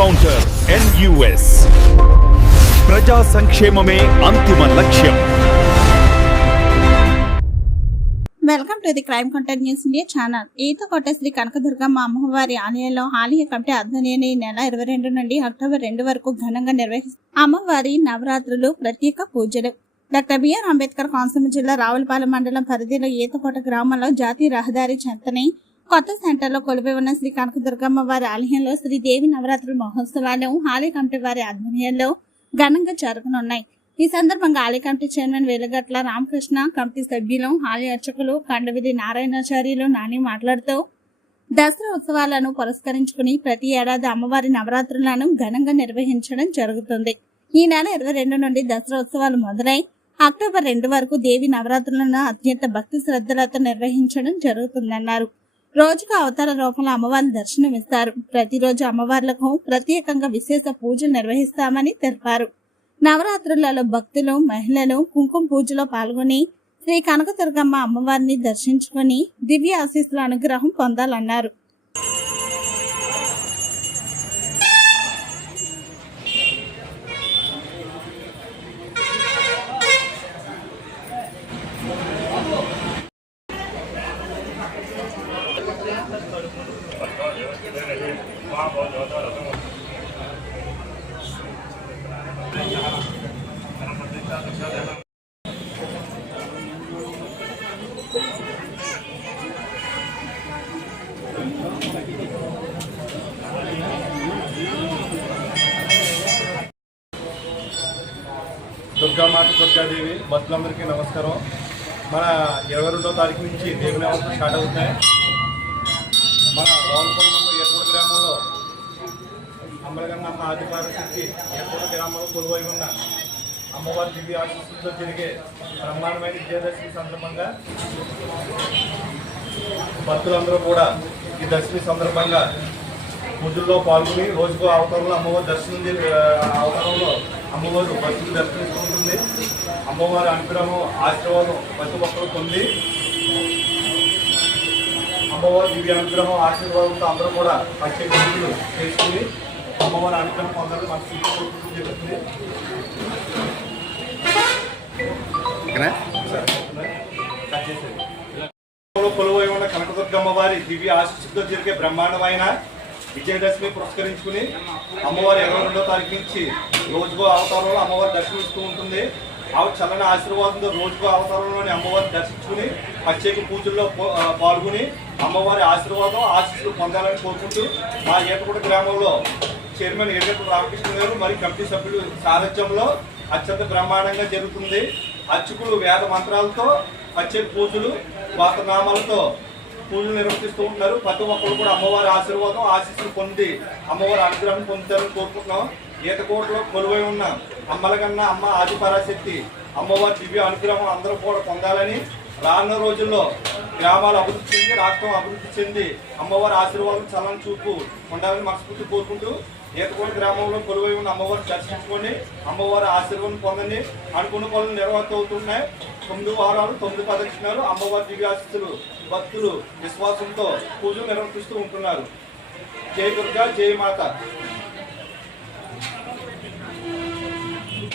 Counter NUS ప్రజా సంక్షేమమే అంతిమ లక్ష్యం. Welcome to the crime content news India channel ఈత కొట్ట శ్రీ కనకదుర్గమ్మ అమ్మవారి ఆలయంలో ఆలయ కమిటీ ఆధ్వర్యంలో ఈ నెల ఇరవై రెండు నుండి అక్టోబర్ రెండు వరకు ఘనంగా నిర్వహిస్తారు అమ్మవారి నవరాత్రులు ప్రత్యేక పూజలు. డాక్టర్ బిఆర్ అంబేద్కర్ కోనసీమ జిల్లా రావులపాలెం మండలం పరిధిలో ఈతకోట గ్రామంలో జాతీయ రహదారి చెంతని కొత్త సెంటర్లో కొలువై ఉన్న శ్రీ కనకదుర్గమ్మ వారి ఆలయంలో శ్రీదేవి నవరాత్రుల మహోత్సవాలు ఆలయ కమిటీ వారి ఆధ్వర్యంలో ఘనంగా జరగనున్నాయి. ఈ సందర్భంగా ఆలయ committee chairman Velagatla Ramakrishna committee సభ్యులు ఆలయ అర్చకులు కండవిధి నారాయణాచార్యులు నాని మాట్లాడుతూ దసరా ఉత్సవాలను పురస్కరించుకుని ప్రతి ఏడాది అమ్మవారి నవరాత్రులను ఘనంగా నిర్వహించడం జరుగుతుంది. ఈ నెల ఇరవై రెండు నుండి దసరా ఉత్సవాలు మొదలై అక్టోబర్ రెండు వరకు దేవి నవరాత్రులను అత్యంత భక్తి శ్రద్ధలతో నిర్వహించడం జరుగుతుందన్నారు. రోజుకు అవతార రూపంలో అమ్మవారిని దర్శనమిస్తారు. ప్రతిరోజు అమ్మవార్లకు ప్రత్యేకంగా విశేష పూజలు నిర్వహిస్తామని తెలిపారు. నవరాత్రులలో భక్తులు మహిళలు కుంకుమ పూజలో పాల్గొని శ్రీ కనకదుర్గమ్మ అమ్మవారిని దర్శించుకొని దివ్య ఆశీస్సుల అనుగ్రహం పొందాలన్నారు. దుర్గామాత దుర్గాదేవి భక్తులందరికీ నమస్కారం మన ఇరవై రెండో తారీఖు నుంచి దేవుని అవసరం స్టార్ట్ అవుతున్నాయి మన రావులపల్లంలో ఎర్రగూడ గ్రామంలో అమ్మలగన్న అమ్మ ఆదిపారశక్తి ఎర్రగూడ గ్రామంలో కొలువై ఉన్న అమ్మవారి దివ్య ఆశీస్సులతో జరిగే బ్రహ్మాండమైన విజయదశమి సందర్భంగా భక్తులందరూ కూడా ఈ దశమి సందర్భంగా పూజల్లో పాల్గొని రోజుకు అవతారంలో అమ్మవారి దర్శనం అవతారంలో అమ్మవారు భక్తులు దర్శనిస్తుంటుంది అమ్మవారి అనుగ్రహం ఆశీర్వాదం ప్రతి ఒక్కరు పొంది అమ్మవారి దివ్య అనుగ్రహం ఆశీర్వాదంతో అందరూ కూడా ప్రత్యేక పూజలు చేసుకుని అమ్మవారి అనుగ్రహం పొందాలని మనసు జరుగుతుంది కట్ కొలువై ఉన్న కనకదుర్గమ్మవారి దివ్య ఆశీస్సులతో జరిగే బ్రహ్మాండమైన విజయదశమి పురస్కరించుకుని అమ్మవారి ఇరవై రెండో తారీఖు నుంచి రోజుకో అవతారంలో అమ్మవారి దర్శనమిస్తూ ఉంటుంది ఆవిడ చల్లని ఆశీర్వాదంతో రోజుకు అవతారంలోని అమ్మవారిని దర్శించుకుని ప్రత్యేక పూజల్లో పాల్గొని అమ్మవారి ఆశీర్వాదం ఆశీస్సులు పొందాలని కోరుకుంటూ మా ఏటపూడ గ్రామంలో చైర్మన్ ఏగట్టు రామకృష్ణ గారు మరియు కమిటీ సభ్యులు సారథ్యంలో అత్యంత బ్రహ్మాండంగా జరుగుతుంది. అర్చకులు వేద మంత్రాలతో ప్రత్యేక పూజలు వాతనామాలతో పూజలు నిర్వహిస్తూ ఉంటారు. ప్రతి ఒక్కరు కూడా అమ్మవారి ఆశీర్వాదం ఆశీస్సులు పొంది అమ్మవారి అనుగ్రహం పొందుతారని కోరుకుంటున్నాం. ఈతకోటలో కొలువై ఉన్న అమ్మలగన్న అమ్మ ఆదిపరాశక్తి అమ్మవారి దివ్య అనుగ్రహం అందరూ కూడా పొందాలని రానున్న రోజుల్లో గ్రామాలు అభివృద్ధి చెంది రాష్ట్రం అభివృద్ధి చెంది అమ్మవారి ఆశీర్వాదం చల్లని చూపు ఉండాలని మనస్ఫూర్తి కోరుకుంటూ ఈతకోట గ్రామంలో కొలువై ఉన్న అమ్మవారిని దర్శించుకొని అమ్మవారి ఆశీర్వాదం పొందండి. అనుకున్న పనులు నిర్వహిత అవుతున్నాయి తొమ్మిది వారాలు తొమ్మిది ప్రదక్షిణాలు అమ్మవారి దివ్యాశిస్తులు భక్తులు విశ్వాసంతో పూజలు నిర్వర్తిస్తూ ఉంటున్నారు. జై దుర్గా జై మాత.